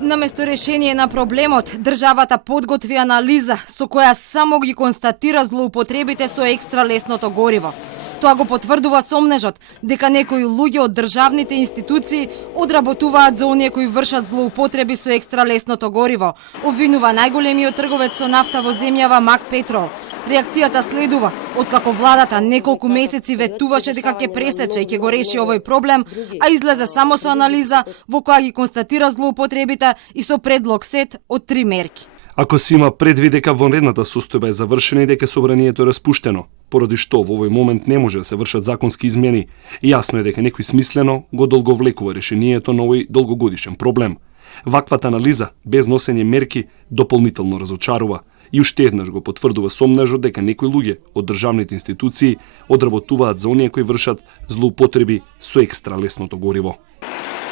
Наместо решение на проблемот, државата подготви анализа со која само ги констатира злоупотребите со екстра лесното гориво. Тоа го потврдува сомнежот дека некои луѓе од државните институции одработуваат за оние кои вршат злоупотреби со екстра лесното гориво, обвинува најголемиот трговец со нафта во земјава Мак Петрол. Реакцијата следува откако владата неколку месеци ветуваше дека ќе пресече и ќе го реши овој проблем, а излезе само со анализа во која ги констатира злоупотребите и со предлог сет од 3 мерки. Ако се има предвид дека вонредната состојба е завршена и дека собранието е распуштено, поради што во овој момент не може да се вршат законски измени, и јасно е дека некој смислено го долговлекува решението на овој долгогодишен проблем. Ваквата анализа, без носење мерки, дополнително разочарува и уште еднаш го потврдува сомнежот дека некои луѓе од државните институции одработуваат за оние кои вршат злоупотреби со екстра лесното гориво.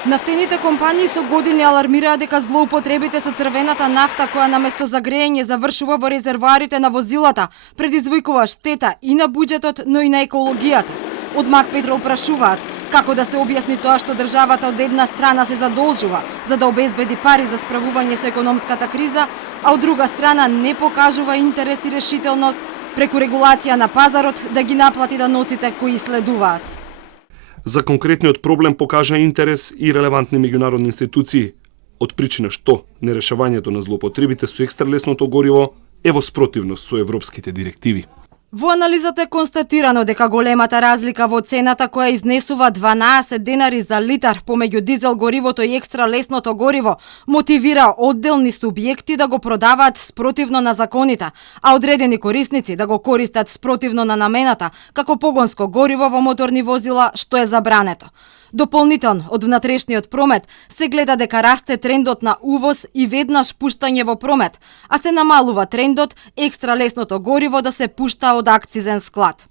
Нафтените компании со години алармираат дека злоупотребите со црвената нафта која наместо за грејење завршува во резервоарите на возилата предизвикува штета и на буџетот, но и на екологијата. Од Мак Петрол прашуваат како да се објасни тоа што државата од една страна се задолжува за да обезбеди пари за справување со економската криза, а од друга страна не покажува интерес и решителност преку регулација на пазарот да ги наплати даноците кои следуваат. За конкретниот проблем покажа интерес и релевантни меѓународни институции, од причина што нерешавањето на злоупотребите со екстра лесното гориво е во спротивност со европските директиви. Во анализата е констатирано дека големата разлика во цената која изнесува 12 денари за литар помеѓу дизел горивото и екстра лесното гориво мотивира одделни субјекти да го продаваат спротивно на законите, а одредени корисници да го користат спротивно на намената како погонско гориво во моторни возила, што е забрането. Дополнително, од внатрешниот промет се гледа дека расте трендот на увоз и веднаш пуштање во промет, а се намалува трендот екстра лесното гориво да се пушта од акцизен склад.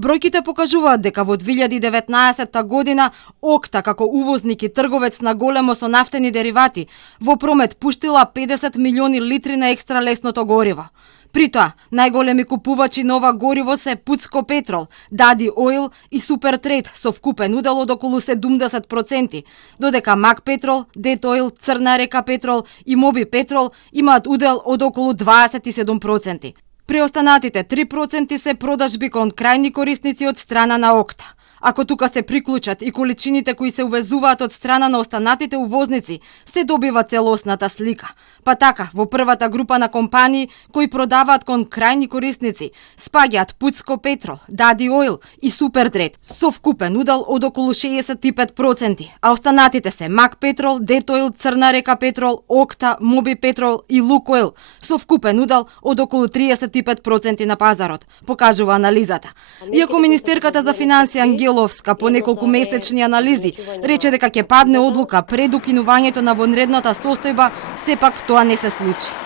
Бројките покажуваат дека во 2019 година ОКТА како увозник и трговец на големо со нафтени деривати во промет пуштила 50 милиони литри на екстра лесното гориво. При тоа, најголеми купувачи на ова гориво се Пуцко Петрол, Дади Ойл и Супертрейд со вкупен удел од околу 70%, додека Мак Петрол, Дет Ойл, Црна река Петрол и Моби Петрол имаат удел од околу 27%. Преостанатите 3% се продажби кон крајни корисници од страна на ОКТА. Ако тука се приклучат и количините кои се увезуваат од страна на останатите увозници, се добива целосната слика. Па така, во првата група на компании кои продаваат кон крајни корисници, спаѓаат Пуцко Петрол, Дади Ойл и Супертрейд со вкупен удел од околу 65%, а останатите се Мак Петрол, Дет Ойл, Црна река Петрол, ОКТА, Моби Петрол и Лукойл со вкупен удел од околу 35% на пазарот, покажува анализата. Иако министерката за финансии Ангеловска по неколку месечни анализи рече дека ќе падне одлука пред укинувањето на вонредната состојба, сепак тоа не се случи.